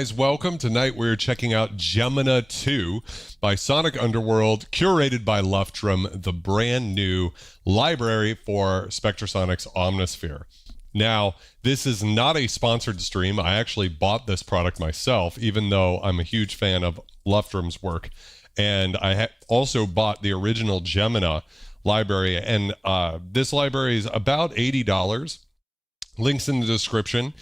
guys, welcome. Tonight we're checking out Gemina II by Sonic Underworld, curated by Luftrum, the brand new library for Spectrasonic's Omnisphere. Now, this is not a sponsored stream. I actually bought this product myself, even though I'm a huge fan of Luftrum's work. And I also bought the original Gemina library, and this library is about $80. Links in the description.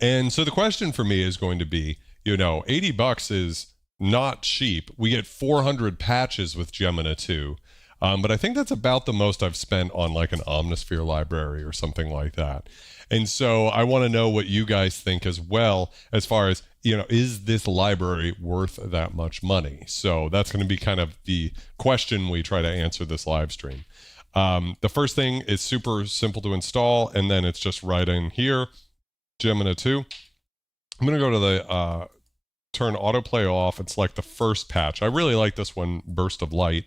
And so the question for me is going to be, you know, $80 is not cheap. We get 400 patches with Gemina 2. But I think that's about the most I've spent on like an Omnisphere library or something like that. And so I want to know what you guys think as well, as far as, you know, is this library worth that much money? So that's going to be kind of the question we try to answer this live stream. The first thing is super simple to install, and then it's just right in here, Gemina 2. I'm going to go to the turn autoplay off and select the first patch. I really like this one, Burst of Light.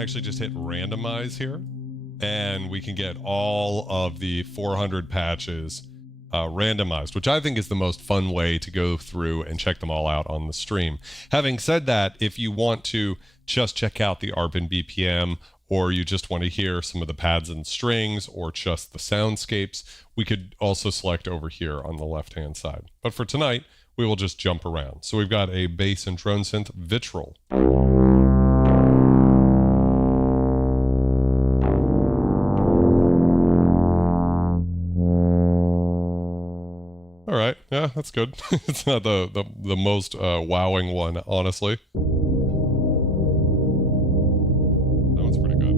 Actually just hit randomize here, and we can get all of the 400 patches randomized, which I think is the most fun way to go through and check them all out on the stream. Having said that, if you want to just check out the ARP and BPM, or you just want to hear some of the pads and strings, or just the soundscapes, we could also select over here on the left hand side. But for tonight, we will just jump around. So we've got a bass and drone synth, Vitrol. All right, yeah, that's good. It's not the most wowing one, honestly. That one's pretty good.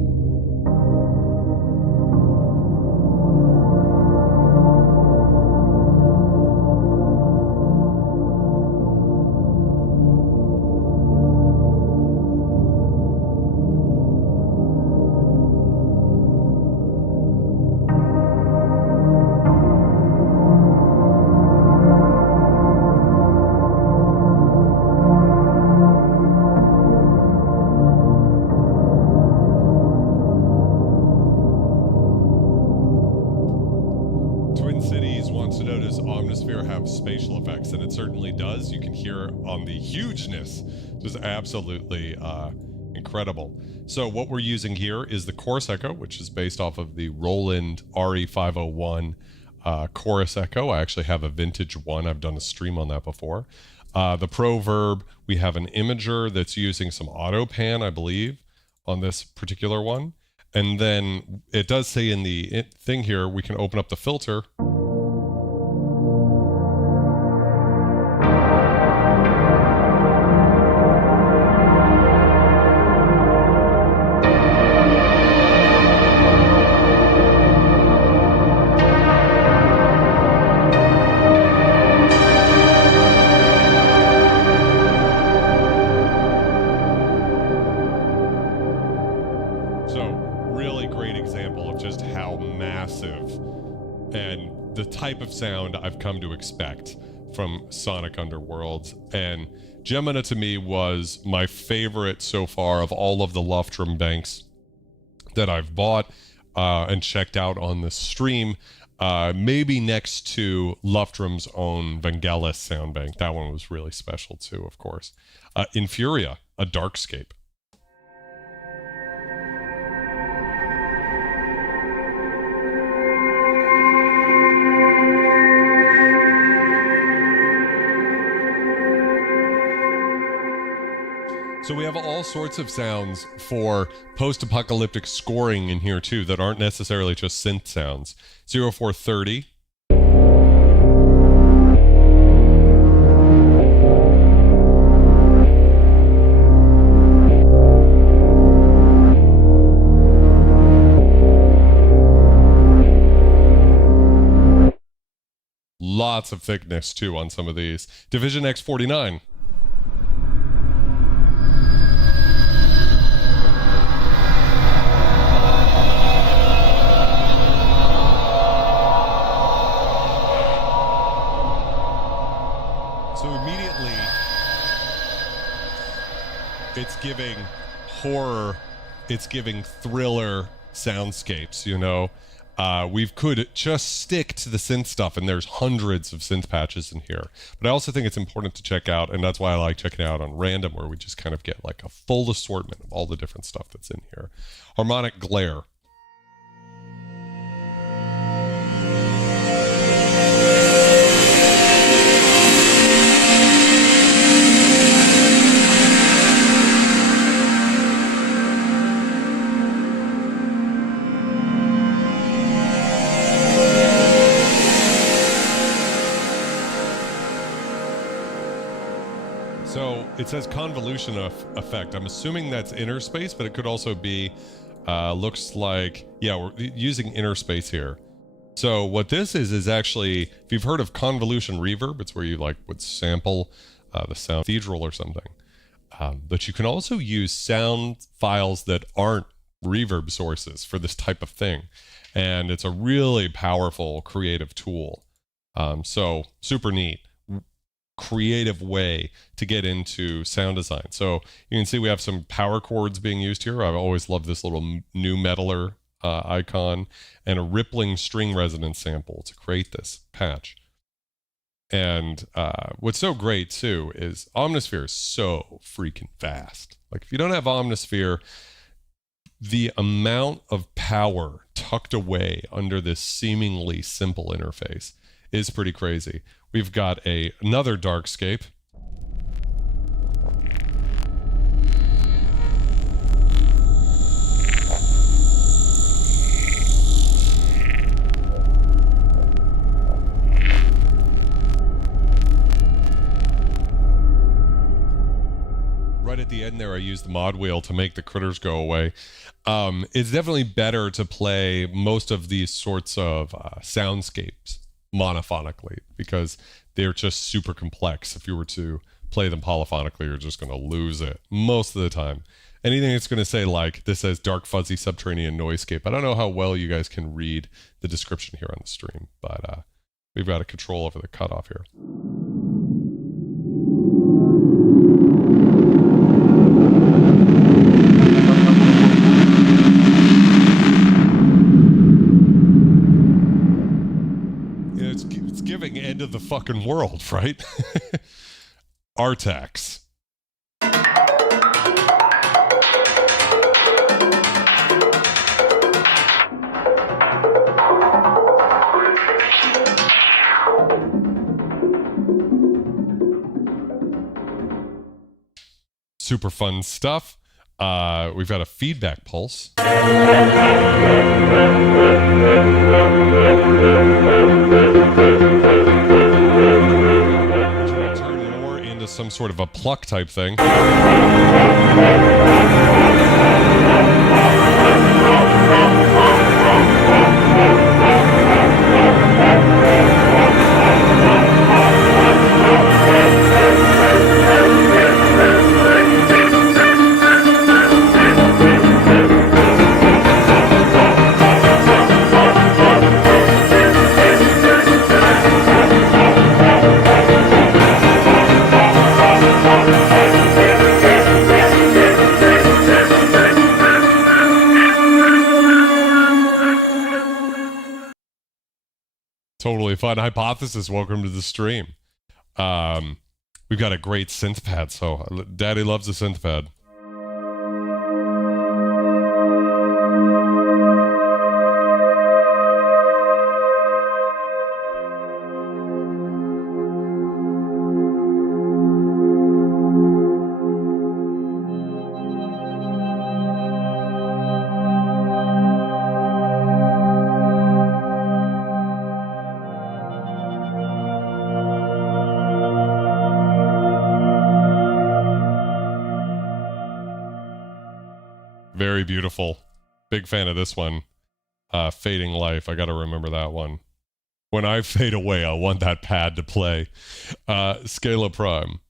Spatial effects, and it certainly does. You can hear on the hugeness, just absolutely incredible. So what we're using here is the chorus echo, which is based off of the Roland RE501 chorus echo. I actually have a vintage one. I've done a stream on that before. The Proverb, we have an imager that's using some auto pan, I believe, on this particular one. And then it does say in the thing here, we can open up the filter. Type of sound I've come to expect from Sonic Underworld, and Gemina to me was my favorite so far of all of the Luftrum banks that I've bought and checked out on the stream, maybe next to Luftrum's own Vangelis sound bank. That one was really special too, of course. Infuria, a darkscape. So we have all sorts of sounds for post-apocalyptic scoring in here too that aren't necessarily just synth sounds. 0430. lots of thickness too on some of these. Division X49. So immediately, it's giving horror, it's giving thriller soundscapes, you know? We could just stick to the synth stuff, and there's hundreds of synth patches in here. But I also think it's important to check out, and that's why I like checking it out on random, where we just kind of get like a full assortment of all the different stuff that's in here. Harmonic glare. So it says convolution effect. I'm assuming that's inner space, but it could also be, looks like, yeah, we're using inner space here. So what this is actually, if you've heard of convolution reverb, it's where you like would sample the sound cathedral or something. But you can also use sound files that aren't reverb sources for this type of thing. And it's a really powerful creative tool. So super neat. Creative way to get into sound design. So you can see we have some power chords being used here. I've always loved this little new metaler icon, and a rippling string resonance sample to create this patch. And what's so great too is Omnisphere is so freaking fast. Like if you don't have Omnisphere, the amount of power tucked away under this seemingly simple interface is pretty crazy. We've got another darkscape. Right at the end there, I used the mod wheel to make the critters go away. It's definitely better to play most of these sorts of soundscapes monophonically, because they're just super complex. If you were to play them polyphonically, you're just going to lose it most of the time. Anything that's going to say, like, this says dark fuzzy subterranean noisecape. I don't know how well you guys can read the description here on the stream, but we've got a control over the cutoff here. Giving end of the fucking world, right? Artax. Super fun stuff. We've got a feedback pulse. Turn more into some sort of a pluck type thing. Totally fun. Hypothesis, welcome to the stream. We've got a great synth pad, so Daddy loves a synth pad. Very beautiful. Big fan of this one. Fading Life. I got to remember that one. When I fade away, I want that pad to play. Scala Prime.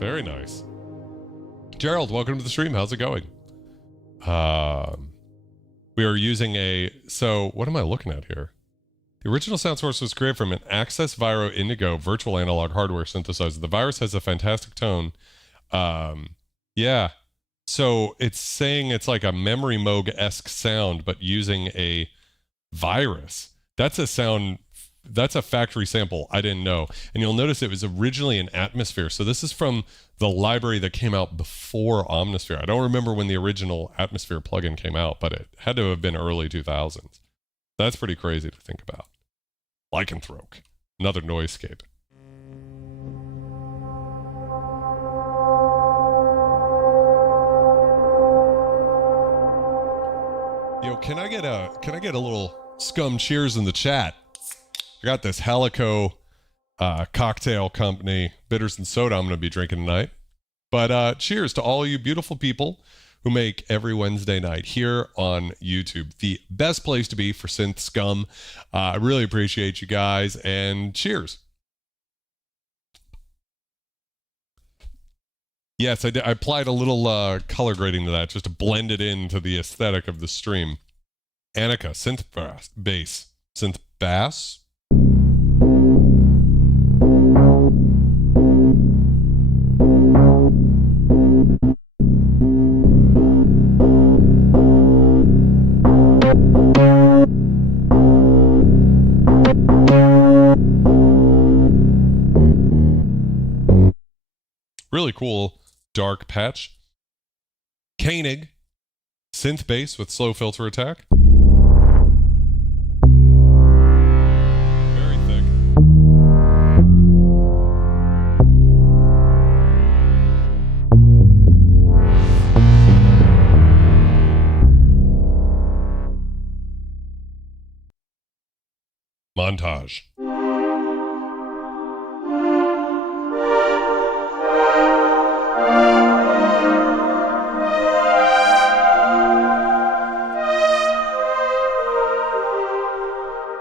Very nice. Gerald, welcome to the stream. How's it going? We are using so what am I looking at here? The original sound source was created from an Access Viro Indigo virtual analog hardware synthesizer. The virus has a fantastic tone. Yeah. So it's saying it's like a Memory Moog-esque sound, but using a virus. That's a factory sample. I didn't know. And you'll notice it was originally an Atmosphere. So this is from the library that came out before Omnisphere. I don't remember when the original Atmosphere plugin came out, but it had to have been early 2000s. That's pretty crazy to think about. Lycanthrope, another noisescape. Yo, can I get a little scum cheers in the chat? I got this Halico cocktail company, bitters and soda, I'm going to be drinking tonight. But cheers to all you beautiful people who make every Wednesday night here on YouTube the best place to be for synth scum. I really appreciate you guys, and cheers. Yes, I applied a little color grading to that just to blend it into the aesthetic of the stream. Annika, synth bass. Synth bass? Really cool dark patch. Koenig, synth bass with slow filter attack. Very thick. Montage.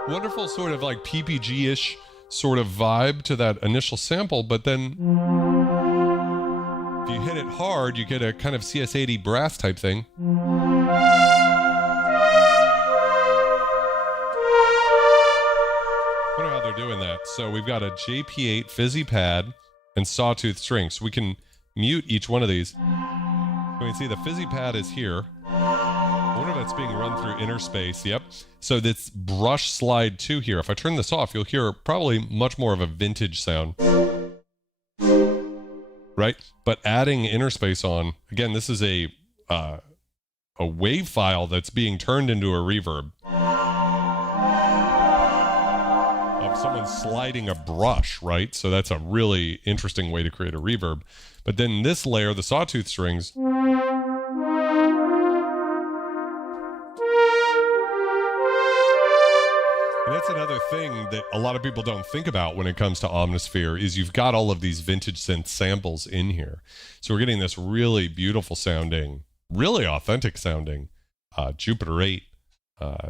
Wonderful sort of like PPG-ish sort of vibe to that initial sample, but then if you hit it hard, you get a kind of CS80 brass type thing. I wonder how they're doing that. So we've got a JP8 fizzy pad and sawtooth strings. So we can mute each one of these. So we can see the fizzy pad is here. I wonder if that's being run through inner space. Yep. So this brush slide 2 here, if I turn this off, you'll hear probably much more of a vintage sound. Right? But adding inner space on, again, this is a wave file that's being turned into a reverb. Of someone sliding a brush, right? So that's a really interesting way to create a reverb. But then this layer, the sawtooth strings, and that's another thing that a lot of people don't think about when it comes to Omnisphere is you've got all of these vintage synth samples in here. So we're getting this really beautiful sounding, really authentic sounding Jupiter 8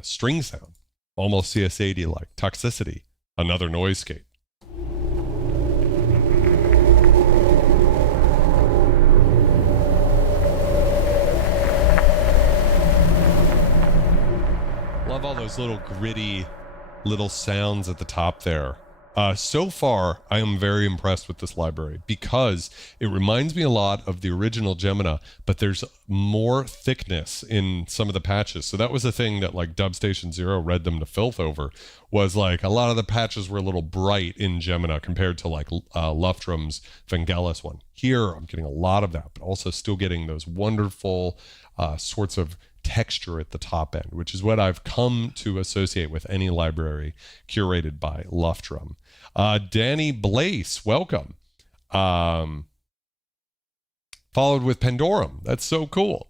string sound. Almost CS80 like Toxicity, another noisescape. Love all those little gritty little sounds at the top there. So far, I am very impressed with this library because it reminds me a lot of the original Gemina, but there's more thickness in some of the patches. So that was the thing that like Dubstation Zero read them to filth over, was like a lot of the patches were a little bright in Gemina compared to like Luftrum's Vangelis one. Here, I'm getting a lot of that, but also still getting those wonderful sorts of texture at the top end, which is what I've come to associate with any library curated by Luftrum. Danny Blaze, welcome. followed with Pandorum. That's so cool.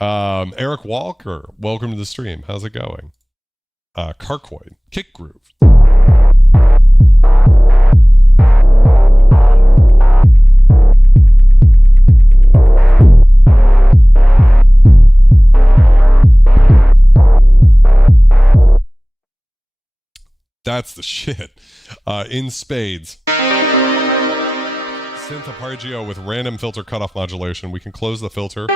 Eric Walker, welcome to the stream. How's it going? Carcoid, Kick Groove. That's the shit. In spades. Synth arpeggio with random filter cutoff modulation. We can close the filter.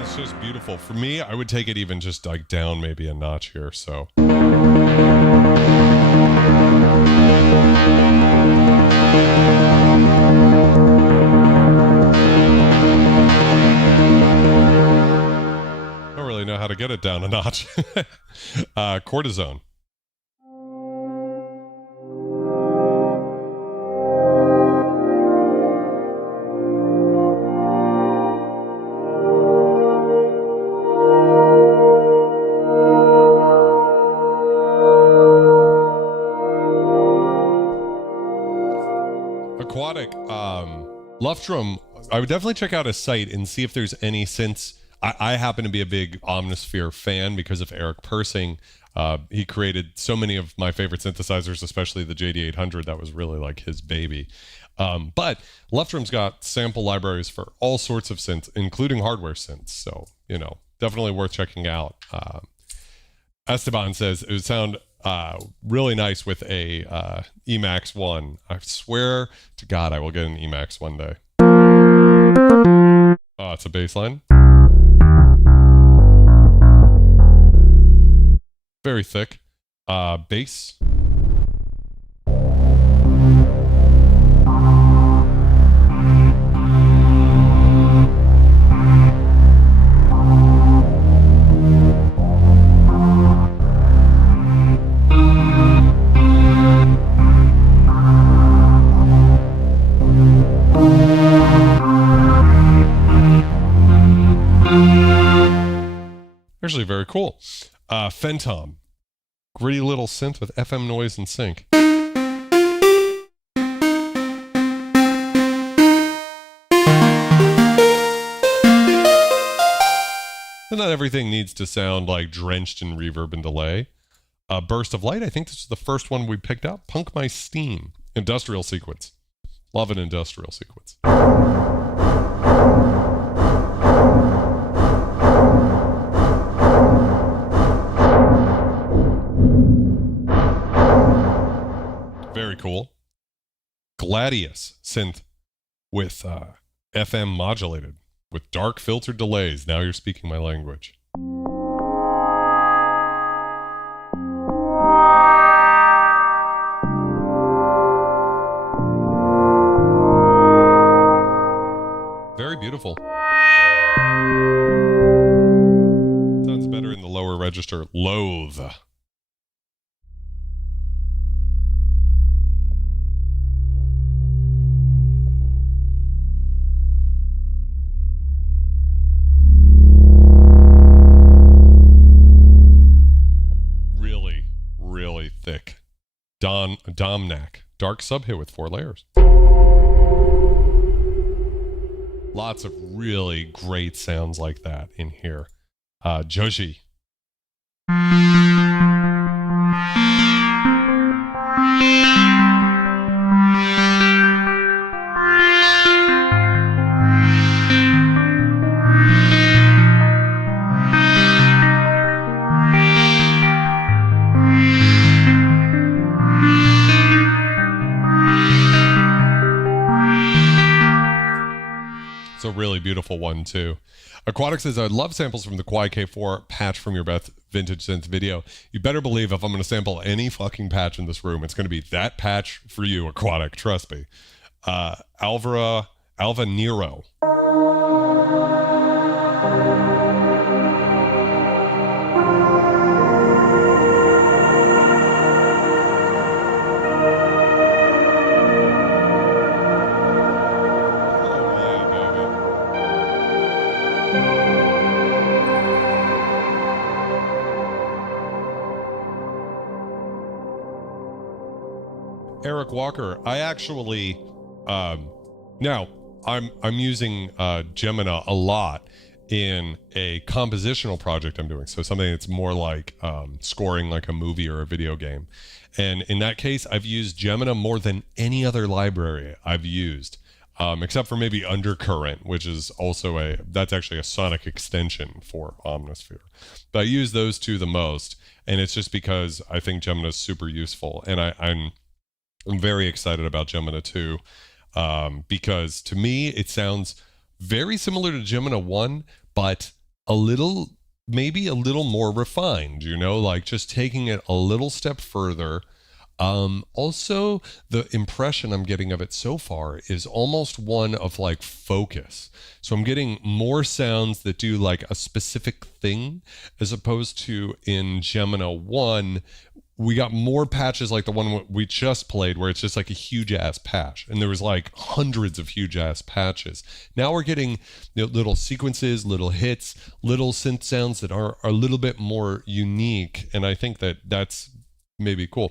It's just beautiful. For me, I would take it even just like down maybe a notch here, so. Don't really know how to get it down a notch. Cortisone. Aquatic, luftrum, I would definitely check out his site and see if there's any synths. I happen to be a big Omnisphere fan because of Eric Persing. He created so many of my favorite synthesizers, especially the JD800. That was really like his baby. But Luftrum's got sample libraries for all sorts of synths, including hardware synths. So, you know, definitely worth checking out. Esteban says it would sound really nice with a Emax 1. I swear to God I will get an Emax one day. Oh, it's a bass line. Very thick. Bass. Actually very cool. Fentom. Gritty little synth with FM noise and sync. And not everything needs to sound like drenched in reverb and delay. Burst of Light, I think this is the first one we picked up. Punk My Steam. Industrial sequence. Love an industrial sequence. Very cool. Gladius synth with FM modulated with dark filtered delays. Now you're speaking my language. Very beautiful. Sounds better in the lower register. Loathe. Really thick. Domnac. Dark subhit with 4 layers. Lots of really great sounds like that in here. Joji. It's a really beautiful one too. Aquatic says, I love samples from the Quai K4 patch from your Beth Vintage Synth video. You better believe if I'm going to sample any fucking patch in this room, it's going to be that patch for you, Aquatic. Trust me. Alva Nero. Eric Walker, I actually now I'm using Gemina a lot in a compositional project I'm doing. So something that's more like scoring like a movie or a video game. And in that case, I've used Gemina more than any other library I've used, except for maybe Undercurrent, which is also that's actually a sonic extension for Omnisphere. But I use those two the most, and it's just because I think Gemina is super useful, and I'm very excited about Gemina 2 because to me it sounds very similar to Gemina 1, but maybe a little more refined, like just taking it a little step further. Also, the impression I'm getting of it so far is almost one of like focus. So I'm getting more sounds that do like a specific thing, as opposed to in Gemina 1, we got more patches like the one we just played, where it's just like a huge ass patch, and there was like hundreds of huge ass patches. Now we're getting little sequences, little hits, little synth sounds that are a little bit more unique, and I think that's maybe cool.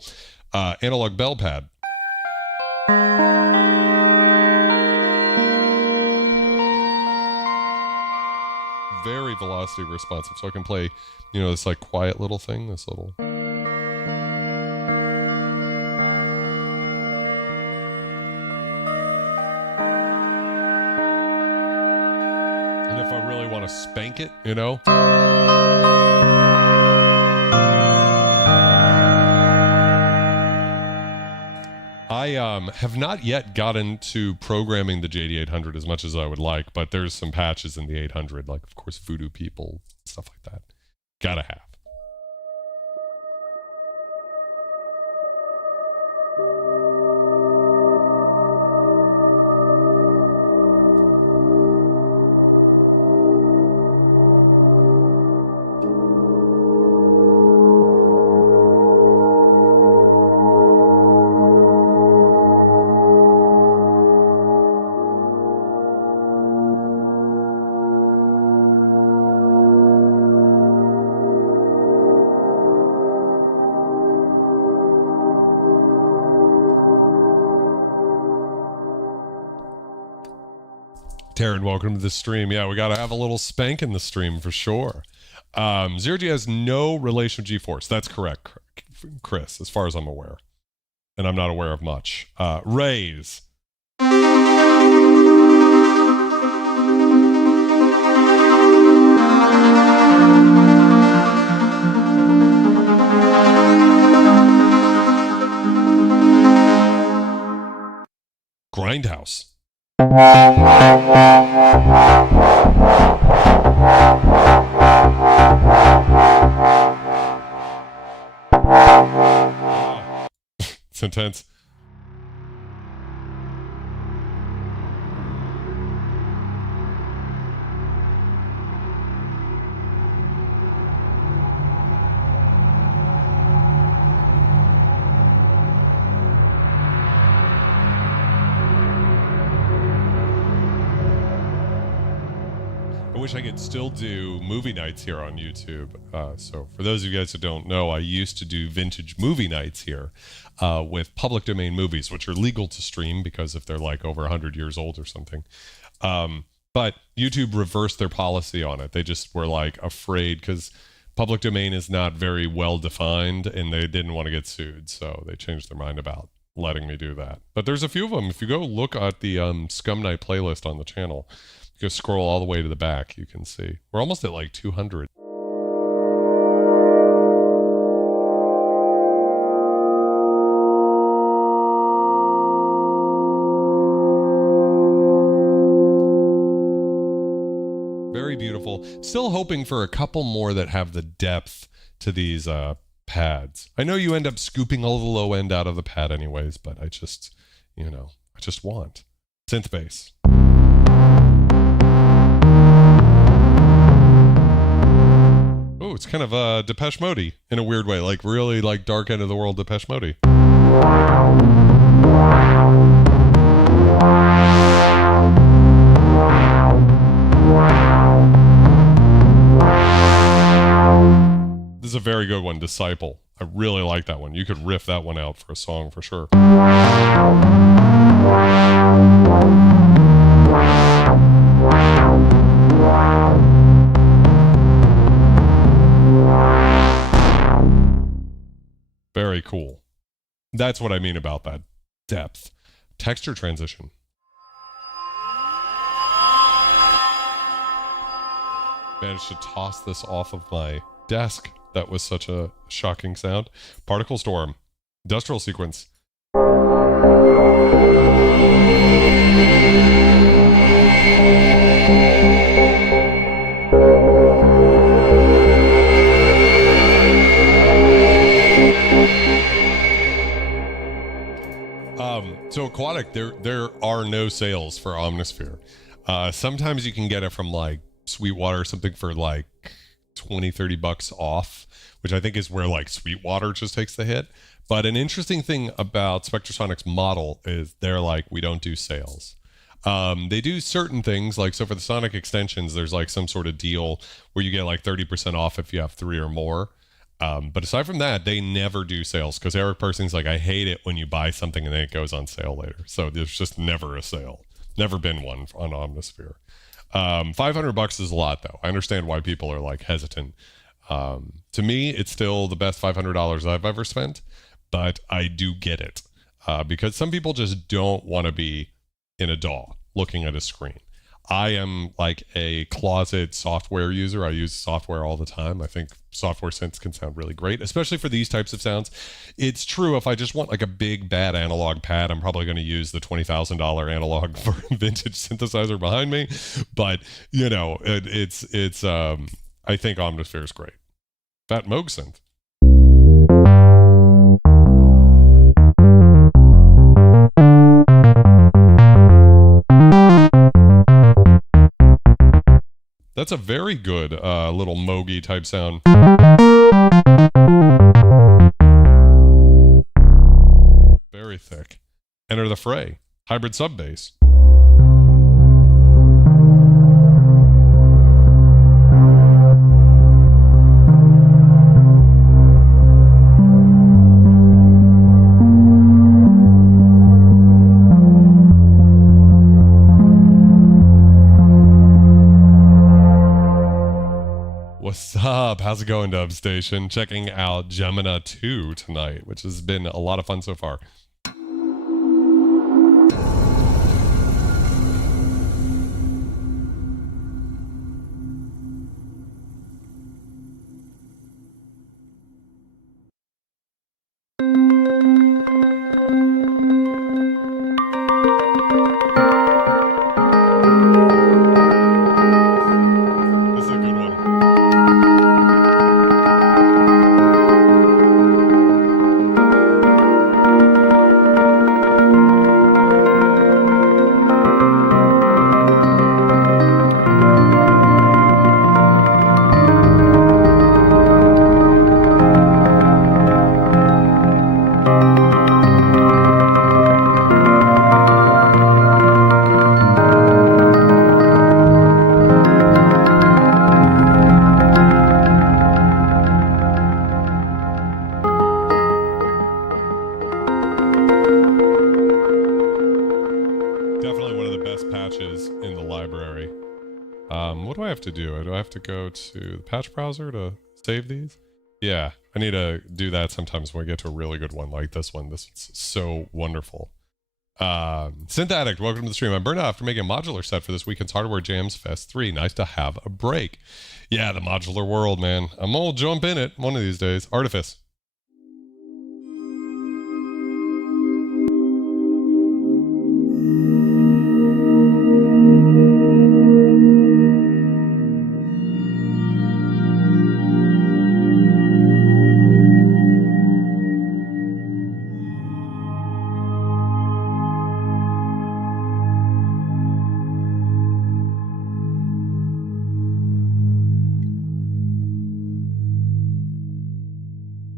Analog bell pad. Very velocity responsive, so I can play, this like quiet little thing, this little. And if I really want to spank it, I have not yet gotten to programming the JD800 as much as I would like, but there's some patches in the 800, like, of course, Voodoo People, stuff like that. Gotta have. Taryn, welcome to the stream. Yeah, we got to have a little spank in the stream for sure. Zero G has no relation to GeForce. That's correct, Chris, as far as I'm aware. And I'm not aware of much. Raise. Grindhouse. It's intense. I wish I could still do movie nights here on YouTube. So for those of you guys who don't know, I used to do vintage movie nights here with public domain movies, which are legal to stream because if they're like over 100 years old or something. But YouTube reversed their policy on it. They just were like afraid because public domain is not very well defined and they didn't want to get sued. So they changed their mind about letting me do that. But there's a few of them. If you go look at the Scum Night playlist on the channel, you go scroll all the way to the back, you can see. We're almost at like 200. Very beautiful. Still hoping for a couple more that have the depth to these pads. I know you end up scooping all the low end out of the pad anyways, but I just, I just want synth bass. Oh, it's kind of Depeche Mode in a weird way, like really like dark end of the world Depeche Mode. a very good one, Disciple. I really like that one. You could riff that one out for a song for sure. Very cool. That's what I mean about that depth. Texture transition. Managed to toss this off of my desk. That was such a shocking sound. Particle storm. Industrial sequence. So Aquatic, there are no sales for Omnisphere. Sometimes you can get it from like Sweetwater or something for like 20-30 bucks off, which I think is where like Sweetwater just takes the hit. But an interesting thing about Spectrasonic's model is they're like, we don't do sales. They do certain things, like, so for the Sonic extensions, there's like some sort of deal where you get like 30% off if you have 3 or more. But aside from that, they never do sales, because Eric Persing's like, I hate it when you buy something and then it goes on sale later. So there's just never a sale. Never been one on Omnisphere. 500 bucks is a lot, though. I understand why people are like hesitant. To me, it's still the best $500 I've ever spent, but I do get it, because some people just don't want to be in a DAW looking at a screen. I am like a closet software user. I use software all the time. I think software synths can sound really great, especially for these types of sounds. It's true, if I just want like a big bad analog pad, I'm probably going to use the $20,000 analog for vintage synthesizer behind me. But you know, it's I think Omnisphere is great. Fat Moog synth. That's a very good little Moog type sound. Very thick. Enter the Fray. Hybrid sub bass. What's up? How's it going, Dub Station? Checking out Gemina II tonight, which has been a lot of fun so far. To do? Do I have to go to the patch browser to save these? Yeah, I need to do that sometimes when we get to a really good one like this one. This is so wonderful. Synth Addict, welcome to the stream. I'm burned out after making a modular set for this weekend's Hardware Jams Fest 3. Nice to have a break. Yeah, the modular world, man. I'm gonna jump in it one of these days. Artifice.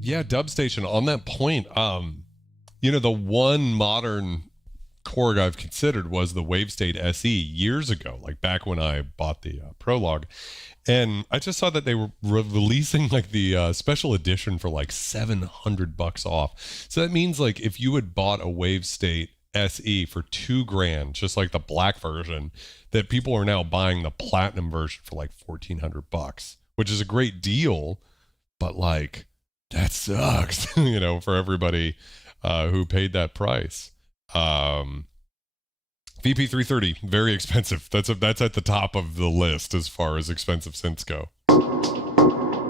Yeah, Dub Station, on that point, you know, the one modern Korg I've considered was the Wavestate SE years ago, like back when I bought the Prologue. And I just saw that they were releasing like the special edition for like $700 off. So that means like if you had bought a Wavestate SE for $2,000, just like the black version, that people are now buying the platinum version for like $1,400, which is a great deal, but like that sucks, you know, for everybody who paid that price. VP330, very expensive. That's at the top of the list as far as expensive synths go.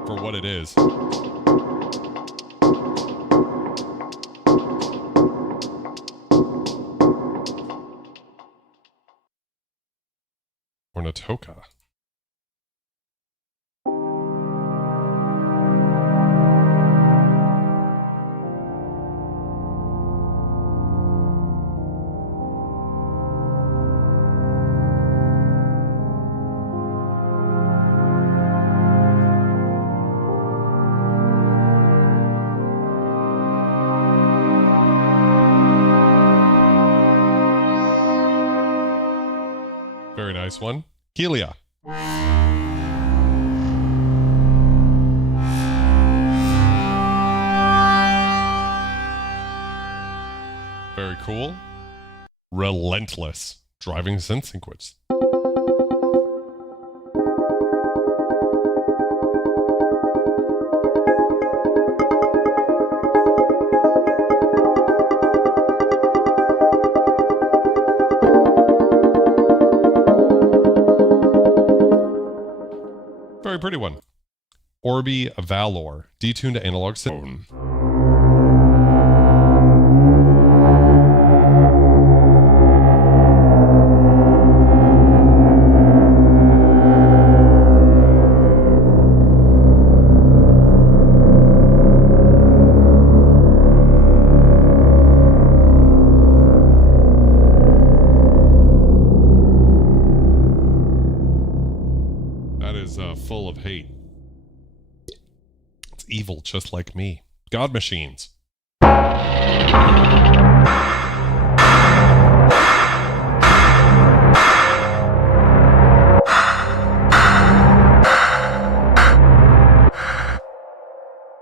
For what it is. Ornatoka. Very nice one. Helia. Very cool. Relentless. Driving synth sequence. Very pretty one. Orbi Valor. Detuned to analog synth. Full of hate. It's evil, just like me. God machines.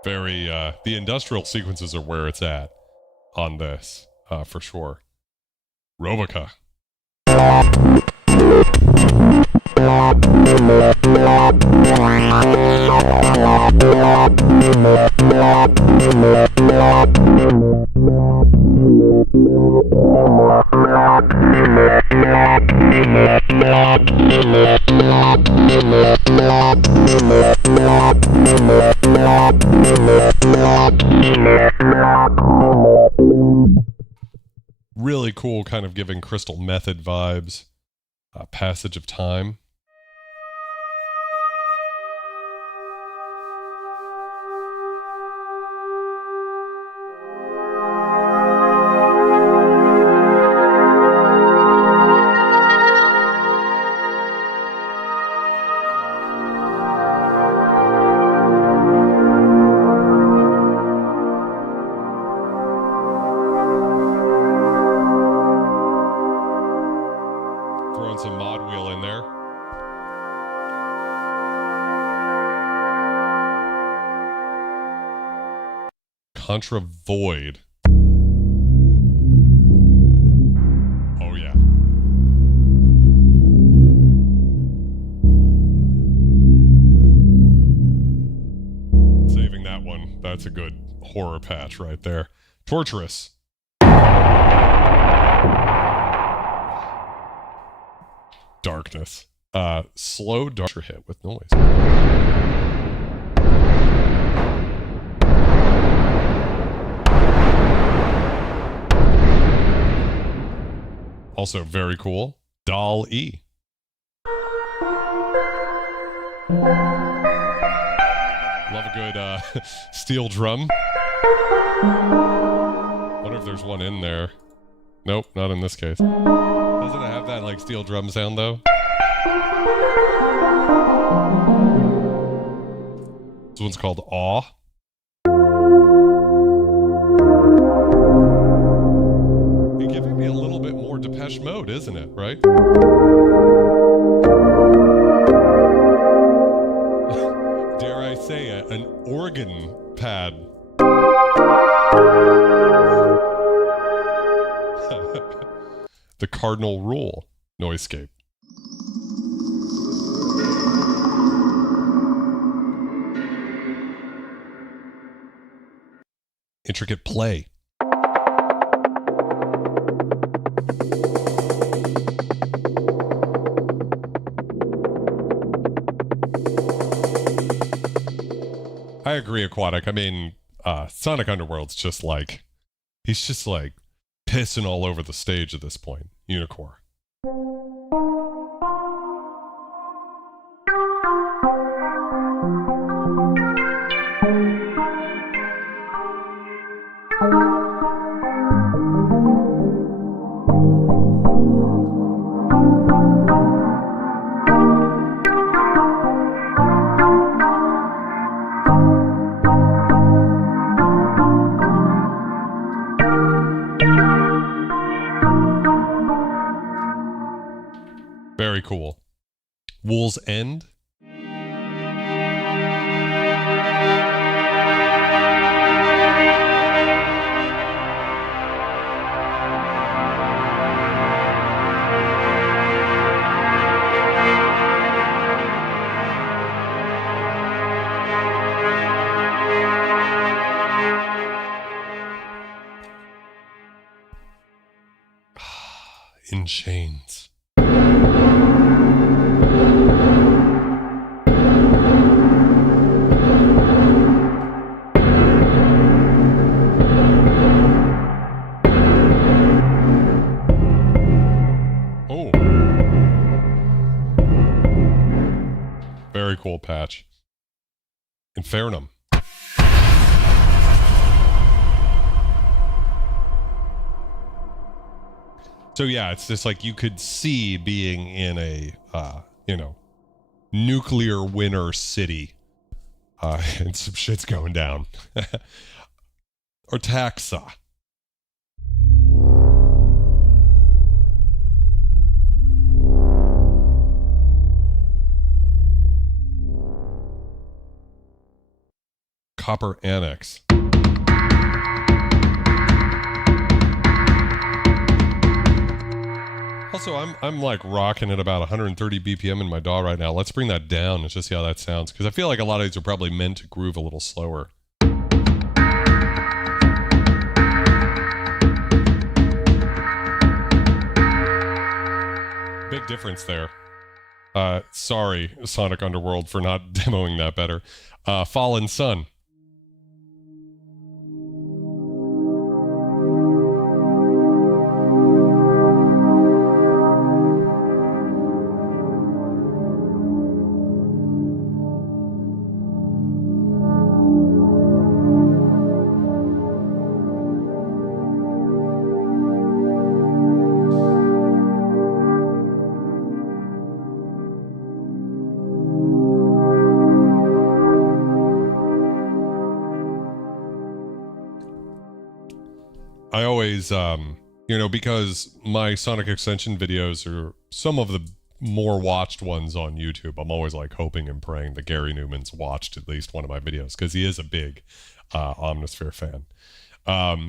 Very, the industrial sequences are where it's at on this, for sure. Robica. Really cool, kind of giving Crystal Method vibes. Passage of Time. Throwing some mod wheel in there. Contra Void. Oh yeah. Saving that one. That's a good horror patch right there. Torturous. Darkness. Slow darker hit with noise. Also very cool. Doll E. Love a good steel drum. Wonder if there's one in there. Nope, not in this case. Doesn't it have that like steel drum sound though? This one's called Awe. You're giving me a little bit more isn't it? Right? Dare I say it, an organ pad. The cardinal rule, Noisescape. Intricate play. I agree, Aquatic. I mean, Sonic Underworld's just like, he's just like pissing all over the stage at this point. Unicore. Very cool. Wool's End. In Chains. Oh. Very cool patch. Infernum. So yeah, it's just like you could see being in a, nuclear winter city, and some shit's going down. Or Taxa. Copper Annex. Also, I'm like rocking at about 130 BPM in my DAW right now. Let's bring that down and just see how that sounds, because I feel like a lot of these are probably meant to groove a little slower. Big difference there. Sorry, Sonic Underworld, for not demoing that better. Fallen Sun. I always, because my Sonic Extension videos are some of the more watched ones on YouTube, I'm always like hoping and praying that Gary Newman's watched at least one of my videos, because he is a big Omnisphere fan.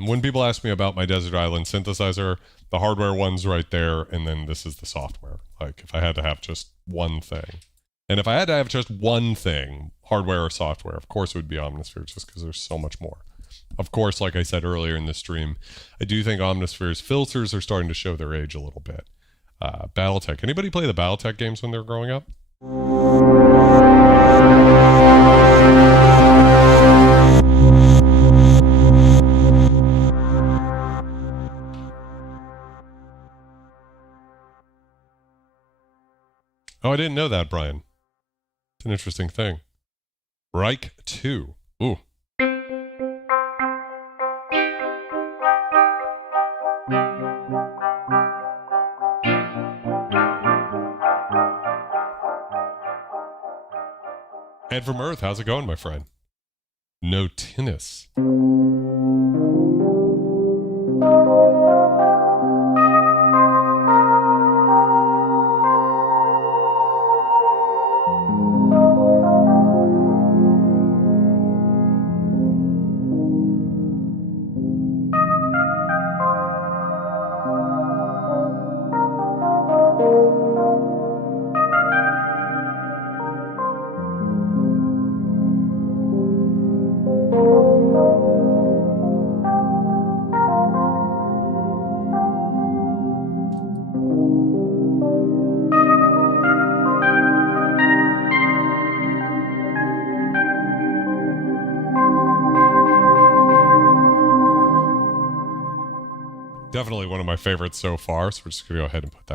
When people ask me about my Desert Island synthesizer, the hardware one's right there, and then this is the software. Like, if I had to have just one thing. And if I had to have just one thing, hardware or software, of course it would be Omnisphere, just because there's so much more. Of course, like I said earlier in the stream, I do think Omnisphere's filters are starting to show their age a little bit. Battletech. Anybody play the Battletech games when they were growing up? Oh, I didn't know that, Brian. It's an interesting thing. Reich 2. Ooh. Ed from Earth, how's it going, my friend? No tennis. Definitely one of my favorites so far. So we're just gonna go ahead and put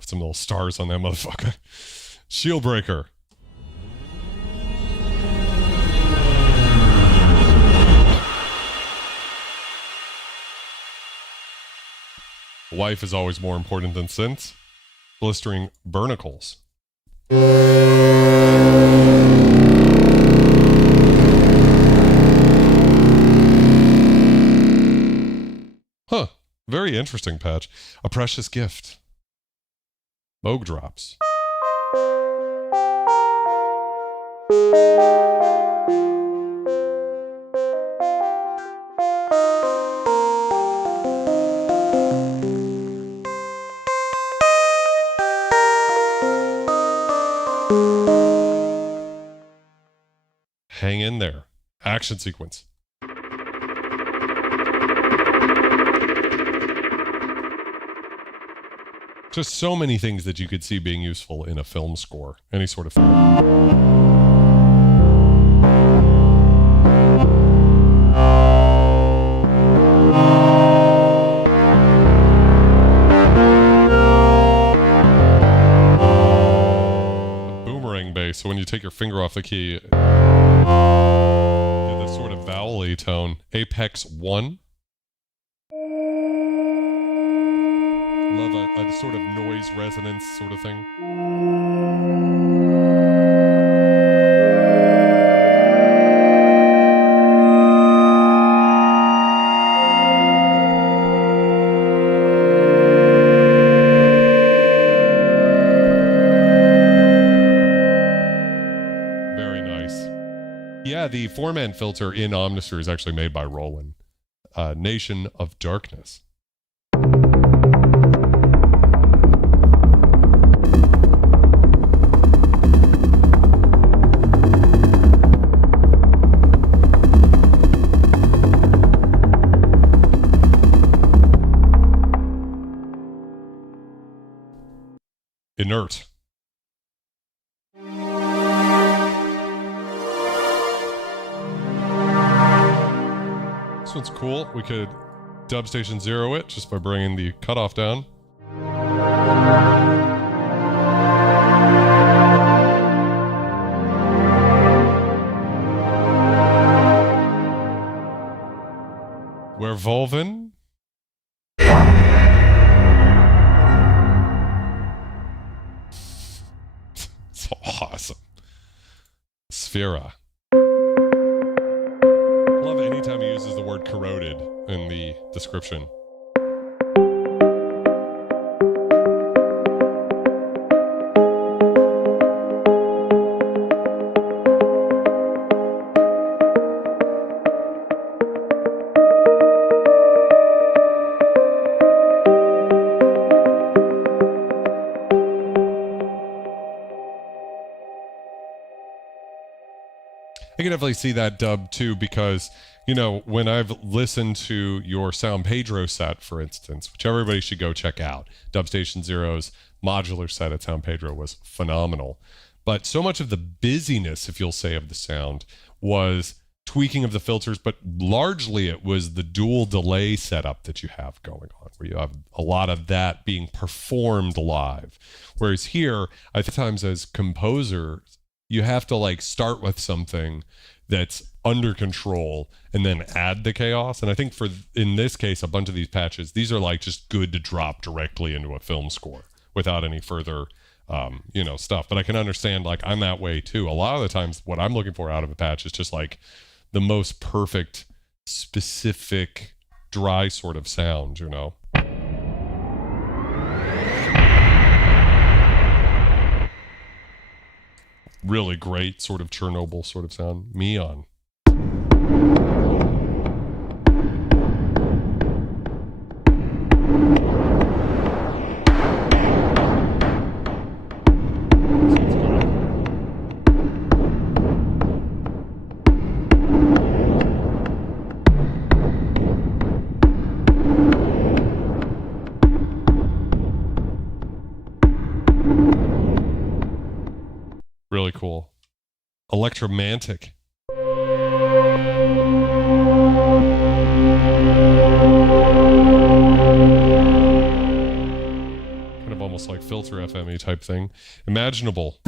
some little stars on that motherfucker. Shield breaker. Life is always more important than synths. Blistering barnacles. Huh. Very interesting patch. A precious gift. Moog drops. Hang in there. Action sequence. Just so many things that you could see being useful in a film score. Any sort of film. So when you take your finger off the key, you get this sort of vowel-y tone. Apex 1. Love a sort of noise resonance sort of thing. Yeah, the 4-man filter in Omnisphere is actually made by Roland. Nation of Darkness. Inert. This one's cool. We could dub station 0 it just by bringing the cutoff down. Wervolven. So awesome. Sphera. Anytime he uses the word corroded in the description. I can definitely see that dub too, because, you know, when I've listened to your Sound Pedro set, for instance, which everybody should go check out, Dub Station Zero's modular set at Sound Pedro was phenomenal. But so much of the busyness, if you'll say, of the sound was tweaking of the filters, but largely it was the dual delay setup that you have going on, where you have a lot of that being performed live. Whereas here, I think times as composers, you have to like start with something that's under control and then add the chaos. And I think in this case, a bunch of these patches, these are like just good to drop directly into a film score without any further, stuff. But I can understand, like, I'm that way too. A lot of the times what I'm looking for out of a patch is just like the most perfect, specific, dry sort of sound, you know? Really great sort of Chernobyl sort of sound. Meon. Really cool. Electromantic. almost like filter FME type thing imaginable.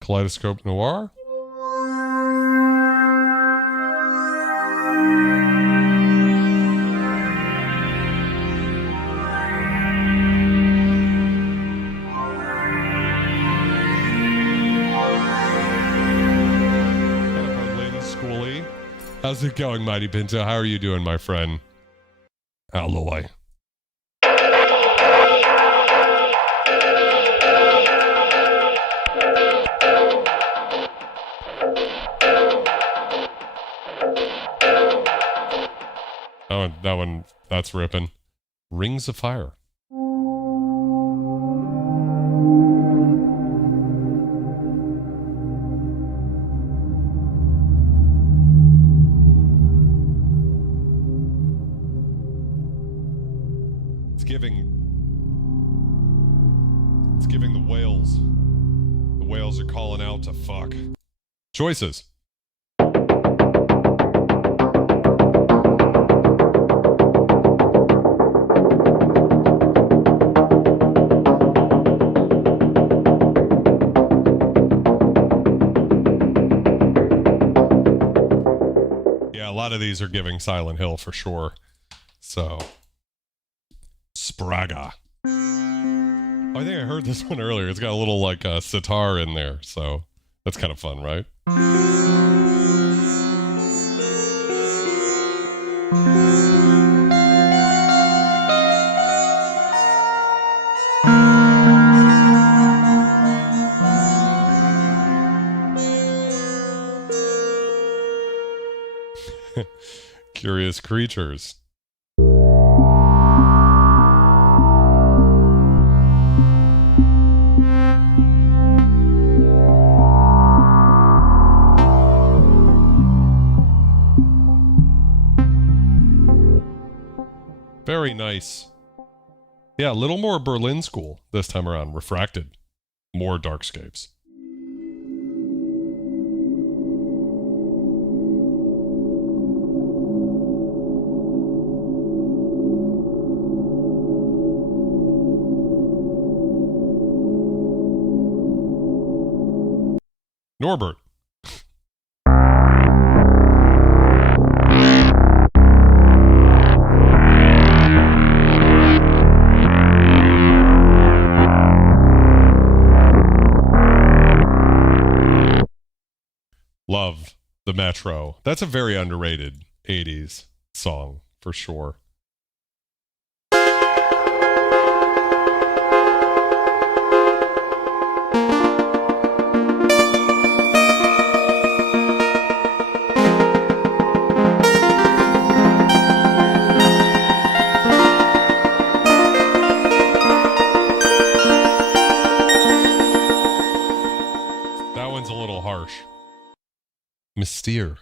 Kaleidoscope Noir. How's it going, Mighty Pinto? How are you doing, my friend? Alloy. Oh, that one, that's ripping. Rings of Fire. It's giving the whales. The whales are calling out to fuck. Choices. Yeah, a lot of these are giving Silent Hill for sure. So, Spraga. Oh, I think I heard this one earlier. It's got a little like sitar in there, so that's kind of fun, right? Curious Creatures. Very nice. Yeah, a little more Berlin School this time around. Refracted. More Darkscapes. Norbert. Love the Metro. That's a very underrated 80s song for sure. That one's a little harsh. Mystere.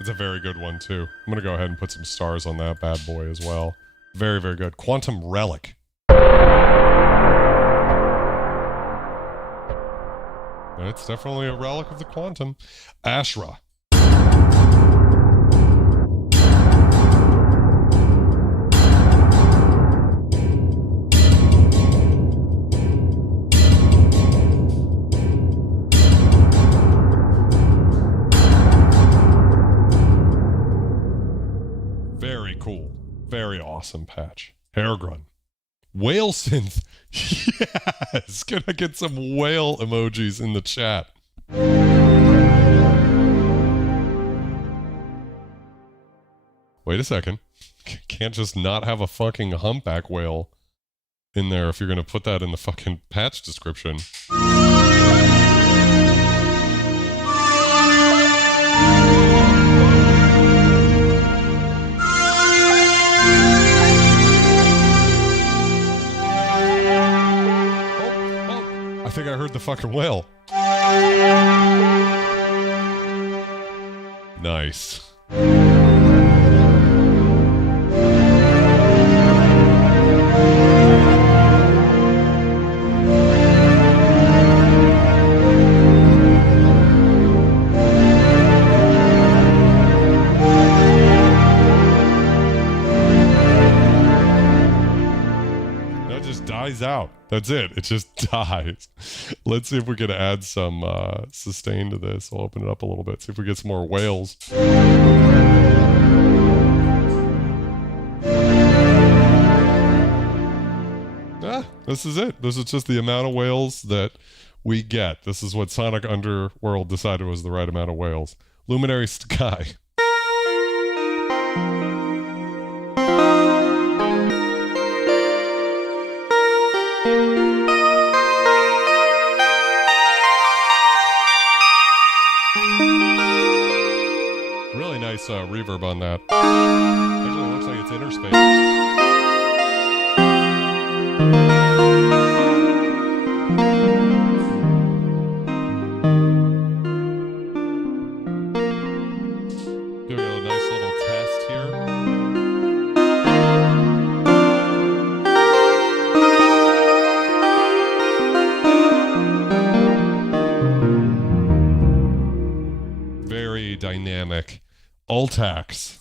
It's a very good one, too. I'm going to go ahead and put some stars on that bad boy as well. Very, very good. Quantum Relic. It's definitely a relic of the Quantum. Ashra. Very awesome patch. Hairgrun. Whale synth. Yes. Can I get some whale emojis in the chat? Wait a second. Can't just not have a fucking humpback whale in there if you're going to put that in the fucking patch description. I think I heard the fucking whale. Nice. That just dies out. That's it. It just dies. Let's see if we can add some sustain to this. I'll open it up a little bit. See if we get some more whales. This is it. This is just the amount of whales that we get. This is what Sonic Underworld decided was the right amount of whales. Luminary Sky. Really nice reverb on that. Actually, it looks like it's inner space. Doing a nice little test here. Very dynamic. Altax.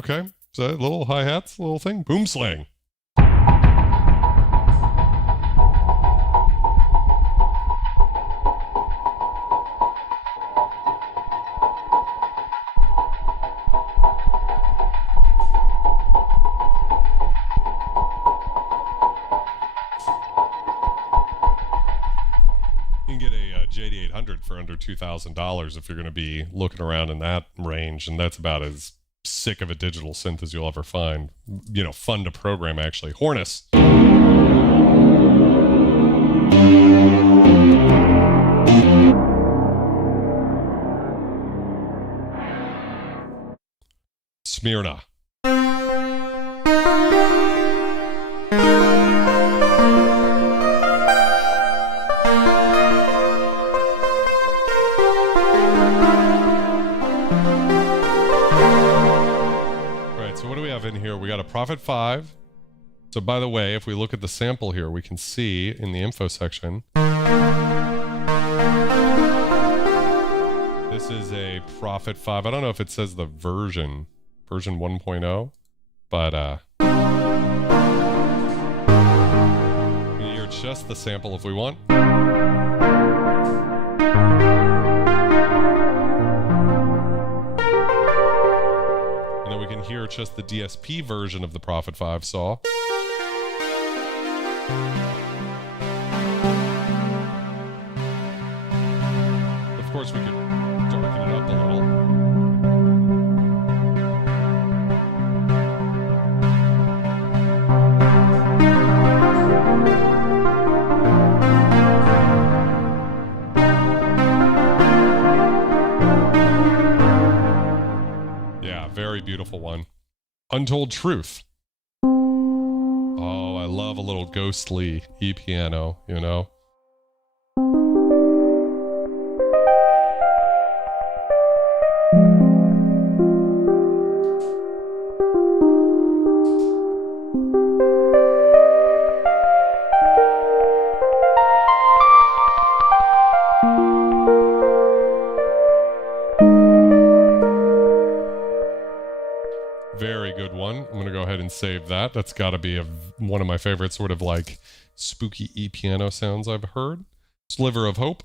Okay, so little hi-hats, little thing. Boom slang. You can get a JD800 for under $2,000 if you're going to be looking around in that range, and that's about as sick of a digital synth as you'll ever find. You know, fun to program, actually. Hornus. Smyrna. In here we got a Prophet 5. So by the way, if we look at the sample here, we can see in the info section this is a Prophet 5. I don't know if it says the version 1.0, but we can hear just the sample if we want. Here just the DSP version of the Prophet 5 saw. Of course, we could darken it up a little. Yeah, very beautiful one. Untold Truth. Oh, I love a little ghostly E-piano, you know? Very good one. I'm going to go ahead and save that. That's got to be one of my favorite sort of like spooky E-piano sounds I've heard. Sliver of Hope.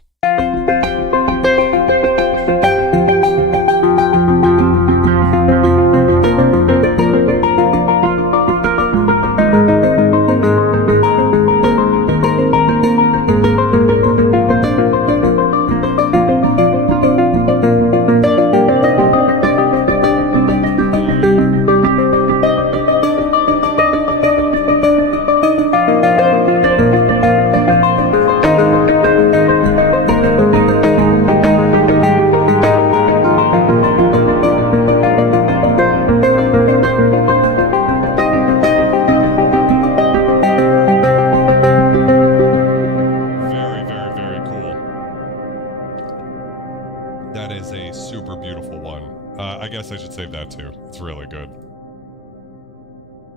that too. It's really good.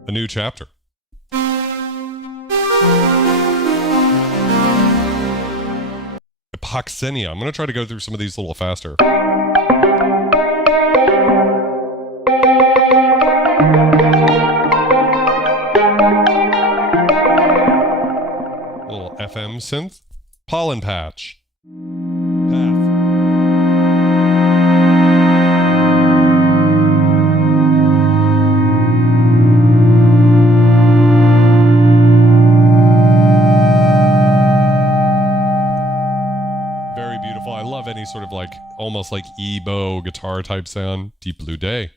A new chapter. Epoxenia. I'm going to try to go through some of these a little faster. Little FM synth. Pollen patch. Path. Very beautiful. I love any sort of like almost like ebo guitar type sound. Deep Blue Day.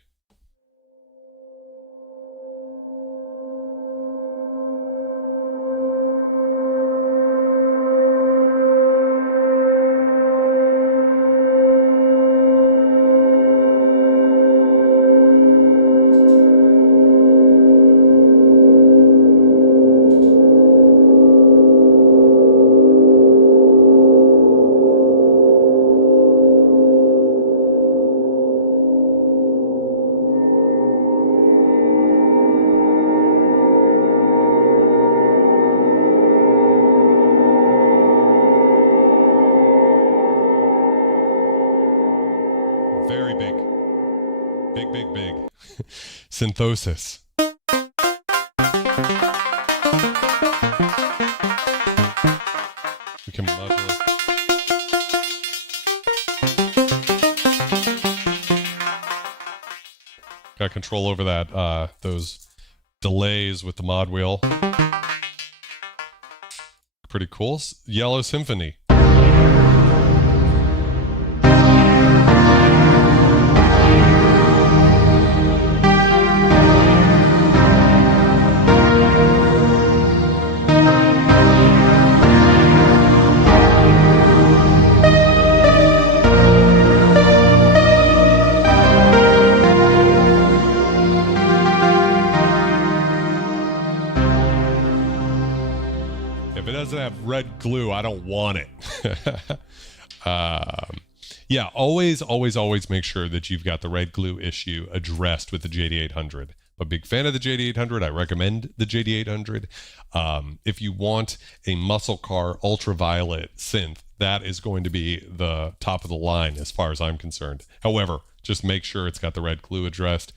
Very big. Big, big, big. Synthosis. We can modulate. Got control over that, those delays with the mod wheel. Pretty cool. Yellow Symphony. If it doesn't have red glue, I don't want it. Yeah, always make sure that you've got the red glue issue addressed with the JD800. I'm a big fan of the JD800. I recommend the JD800. If you want a muscle car ultraviolet synth, that is going to be the top of the line as far as I'm concerned. However, just make sure it's got the red glue addressed.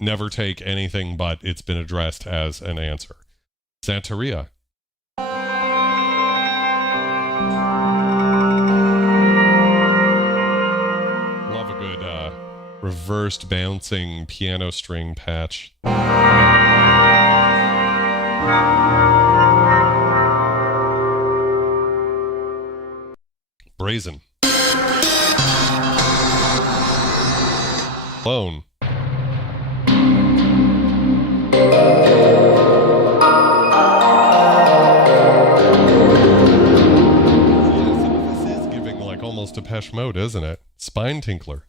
Never take anything but it's been addressed as an answer. Santeria. Love a good reversed bouncing piano string patch. Brazen. Clone. Almost Depeche Mode, isn't it? Spine Tinkler.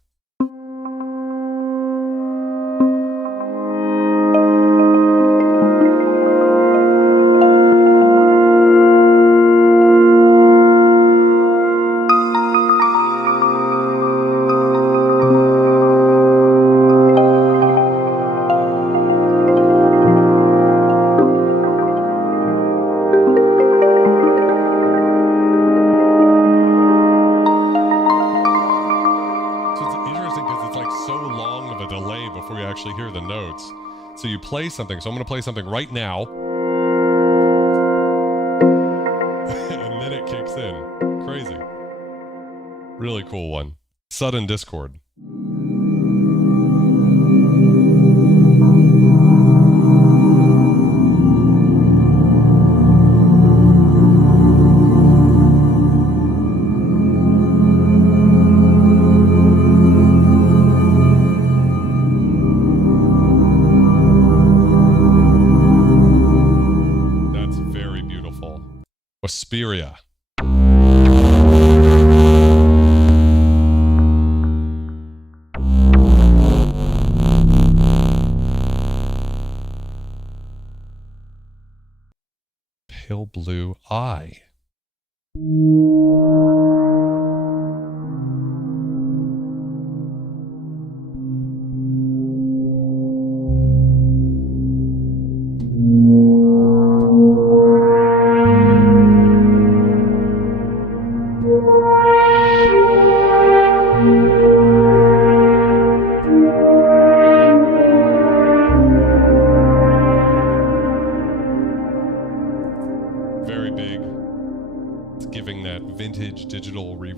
Hear the notes. So you play something. So I'm going to play something right now. And then it kicks in. Crazy. Really cool one. Sudden Discord. Wasperia. Pale Blue Eye.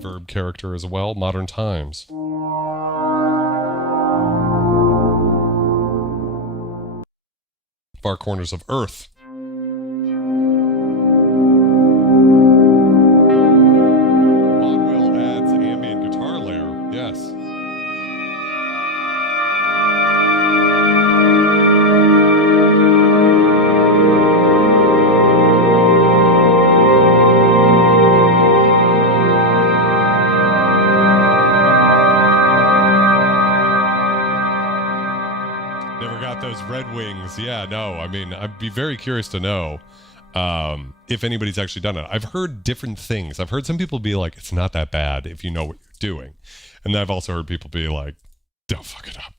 reverb character as well. Modern Times. Far Corners of Earth. Modwell adds ambient guitar layer. Yes. Never got those Red Wings. Yeah, no, I mean, I'd be very curious to know if anybody's actually done it. I've heard different things. I've heard some people be like, it's not that bad if you know what you're doing. And then I've also heard people be like, don't fuck it up.